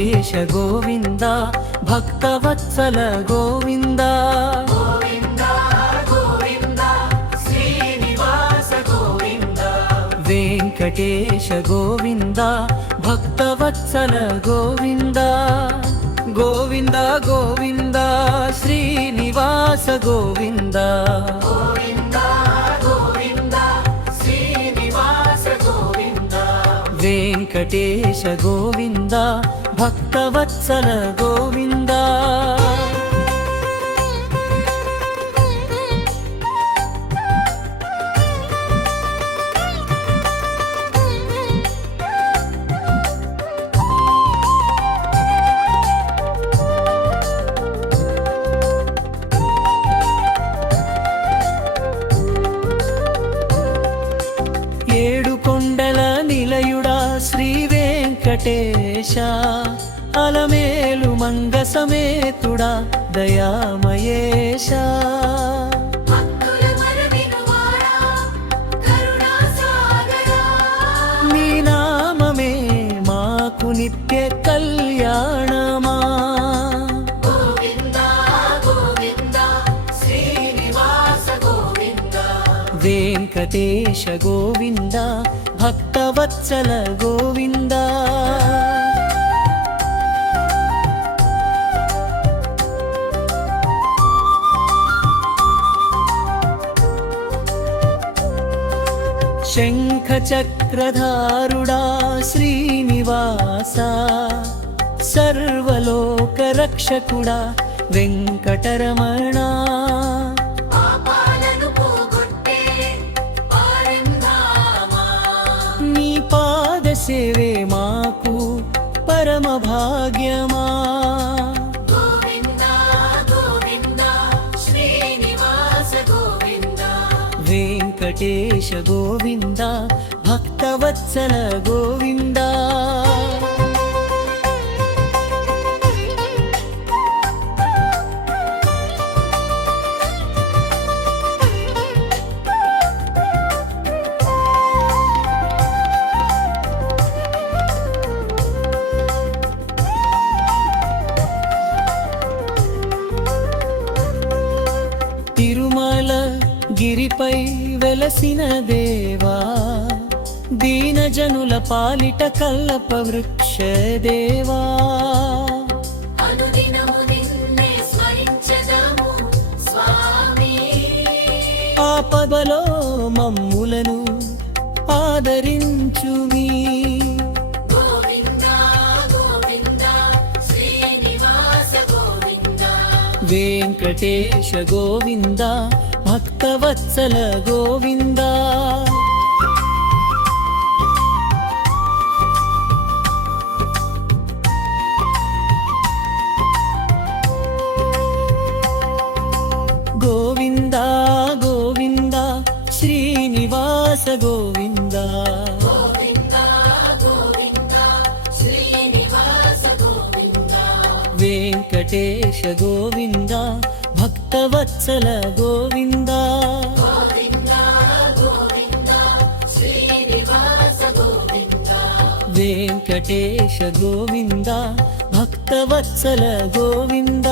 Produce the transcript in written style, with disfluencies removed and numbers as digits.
వెంకటేశ గోవింద భక్తవత్సల గోవింద వెంకటేశ గోవింద భక్తవత్సల గోవింద గోవింద గోవింద శ్రీనివాస గోవింద వెంకటేశ గోవింద భక్తవత్సల గోవింద ఏడు కొండల నిలయుడా శ్రీ వెంకటేశ అలమేలు మంగ సమేతుడా దయామయేశ నీ నామమే మాకు నిత్య కళ్యాణమా వెంకటేశ గోవింద భక్తవత్సల గోవింద శంఖ చక్రధారుడా శ్రీనివాస సర్వలోక రక్షకుడా వెంకటరమణ నీ పాద సేవే మాకు పరమ భాగ్యమా వెంకటేశ గోవింద భక్తవత్సల గోవింద తిరుమల గిరిపై వెలసిన దేవా దీనజనుల పాలిట కల్ప వృక్ష దేవా ఆపదలో మమ్ములను ఆదరించుమీ వెంకటేశ గోవింద భక్తవత్సల గోవింద గోవింద గోవింద శ్రీనివాస గోవింద వెంకటేశ గోవింద భక్తవత్సల గోవింద వెంకటేశ గోవింద భక్తవత్సల గోవింద